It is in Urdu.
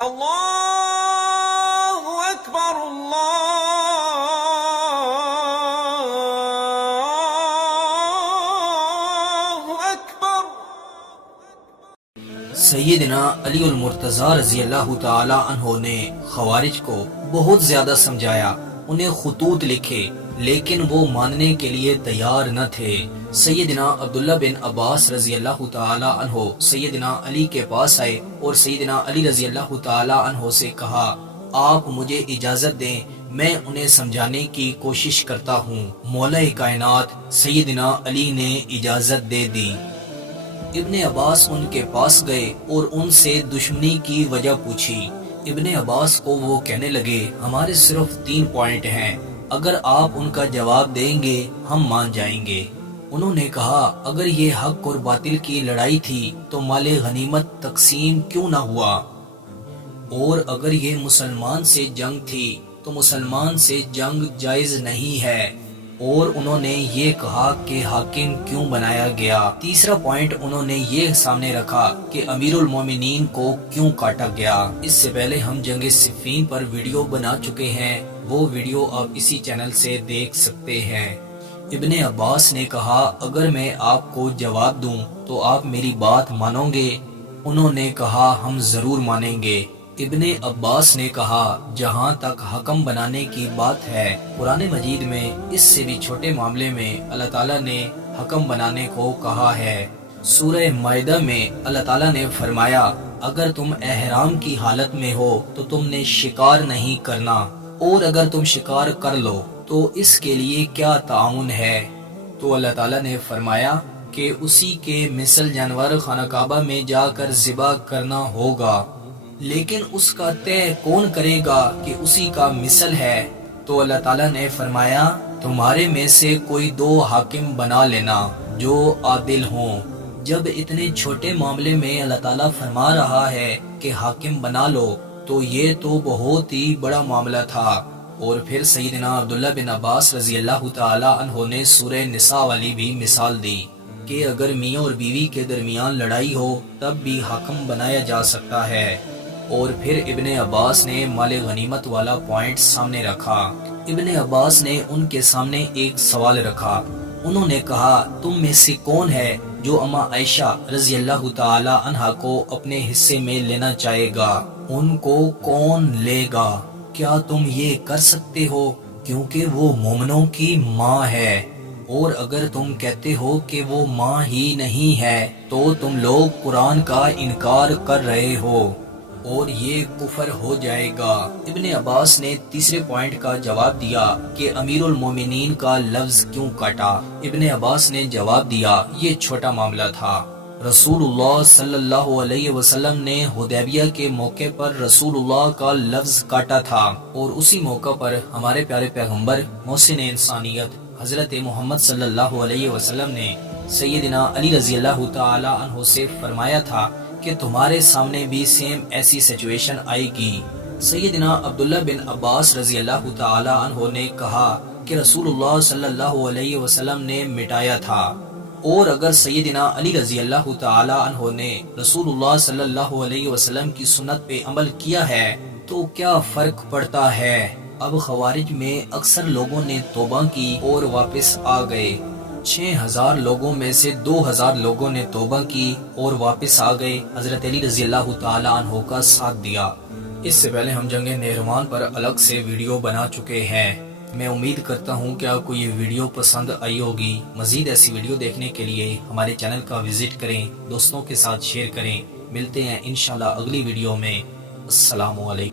اللہ اکبر اللہ اکبر۔ سیدنا علی المرتضیٰ رضی اللہ تعالی عنہ نے خوارج کو بہت زیادہ سمجھایا، انہیں خطوط لکھے، لیکن وہ ماننے کے لیے تیار نہ تھے۔ سیدنا عبداللہ بن عباس رضی اللہ تعالی عنہ سیدنا علی کے پاس آئے اور سیدنا علی رضی اللہ تعالی عنہ سے کہا، آپ مجھے اجازت دیں، میں انہیں سمجھانے کی کوشش کرتا ہوں۔ مولا کائنات سیدنا علی نے اجازت دے دی۔ ابن عباس ان کے پاس گئے اور ان سے دشمنی کی وجہ پوچھی۔ ابن عباس کو وہ کہنے لگے، ہمارے صرف 3 پوائنٹ ہیں، اگر آپ ان کا جواب دیں گے ہم مان جائیں گے۔ انہوں نے کہا، اگر یہ حق اور باطل کی لڑائی تھی تو مال غنیمت تقسیم کیوں نہ ہوا؟ اور اگر یہ مسلمان سے جنگ تھی تو مسلمان سے جنگ جائز نہیں ہے؟ اور انہوں نے یہ کہا کہ حاکم کیوں بنایا گیا؟ تیسرا پوائنٹ انہوں نے یہ سامنے رکھا کہ امیر المومنین کو کیوں کاٹا گیا؟ اس سے پہلے ہم جنگ صفین پر ویڈیو بنا چکے ہیں، وہ ویڈیو آپ اسی چینل سے دیکھ سکتے ہیں۔ ابن عباس نے کہا، اگر میں آپ کو جواب دوں تو آپ میری بات مانو گے؟ انہوں نے کہا، ہم ضرور مانیں گے۔ ابن عباس نے کہا، جہاں تک حکم بنانے کی بات ہے، قرآن مجید میں اس سے بھی چھوٹے معاملے میں اللہ تعالیٰ نے حکم بنانے کو کہا ہے۔ سورہ مائدہ میں اللہ تعالیٰ نے فرمایا، اگر تم احرام کی حالت میں ہو تو تم نے شکار نہیں کرنا، اور اگر تم شکار کر لو تو اس کے لیے کیا تعاون ہے؟ تو اللہ تعالیٰ نے فرمایا کہ اسی کے مثل جانور خانہ کعبہ میں جا کر ذبح کرنا ہوگا، لیکن اس کا طے کون کرے گا کہ اسی کا مثل ہے؟ تو اللہ تعالیٰ نے فرمایا، تمہارے میں سے کوئی 2 حاکم بنا لینا جو عادل ہوں۔ جب اتنے چھوٹے معاملے میں اللہ تعالیٰ فرما رہا ہے کہ حاکم بنا لو تو یہ تو بہت ہی بڑا معاملہ تھا۔ اور پھر سیدنا عبداللہ بن عباس رضی اللہ تعالی عنہ نے سورہ نساء والی بھی مثال دی کہ اگر میاں اور بیوی کے درمیان لڑائی ہو تب بھی حاکم بنایا جا سکتا ہے۔ اور پھر ابن عباس نے مال غنیمت والا پوائنٹ سامنے رکھا۔ ابن عباس نے ان کے سامنے ایک سوال رکھا، انہوں نے کہا، تم میں سے کون ہے جو اما عائشہ رضی اللہ تعالی عنہ کو اپنے حصے میں لینا چاہے گا؟ ان کو کون لے گا؟ کیا تم یہ کر سکتے ہو؟ کیونکہ وہ مومنوں کی ماں ہے، اور اگر تم کہتے ہو کہ وہ ماں ہی نہیں ہے تو تم لوگ قرآن کا انکار کر رہے ہو اور یہ کفر ہو جائے گا۔ ابن عباس نے تیسرے پوائنٹ کا جواب دیا کہ امیر المومنین کا لفظ کیوں کاٹا؟ ابن عباس نے جواب دیا، یہ چھوٹا معاملہ تھا، رسول اللہ صلی اللہ علیہ وسلم نے حدیبیہ کے موقع پر رسول اللہ کا لفظ کاٹا تھا، اور اسی موقع پر ہمارے پیارے پیغمبر محسن انسانیت حضرت محمد صلی اللہ علیہ وسلم نے سیدنا علی رضی اللہ تعالی عنہ سے فرمایا تھا کہ تمہارے سامنے بھی سیم ایسی سچویشن آئے گی۔ سیدنا عبداللہ بن عباس رضی اللہ تعالی عنہ نے کہا کہ رسول اللہ صلی اللہ علیہ وسلم نے مٹایا تھا، اور اگر سیدنا علی رضی اللہ تعالی عنہ نے رسول اللہ صلی اللہ علیہ وسلم کی سنت پہ عمل کیا ہے تو کیا فرق پڑتا ہے؟ اب خوارج میں اکثر لوگوں نے توبہ کی اور واپس آ گئے۔ 6000 لوگوں میں سے 2000 لوگوں نے توبہ کی اور واپس آ گئے، حضرت علی رضی اللہ تعالی عنہ کا ساتھ دیا۔ اس سے پہلے ہم جنگ نہروان پر الگ سے ویڈیو بنا چکے ہیں۔ میں امید کرتا ہوں کہ آپ کو یہ ویڈیو پسند آئی ہوگی۔ مزید ایسی ویڈیو دیکھنے کے لیے ہمارے چینل کا وزٹ کریں، دوستوں کے ساتھ شیئر کریں۔ ملتے ہیں انشاءاللہ اگلی ویڈیو میں۔ السلام علیکم۔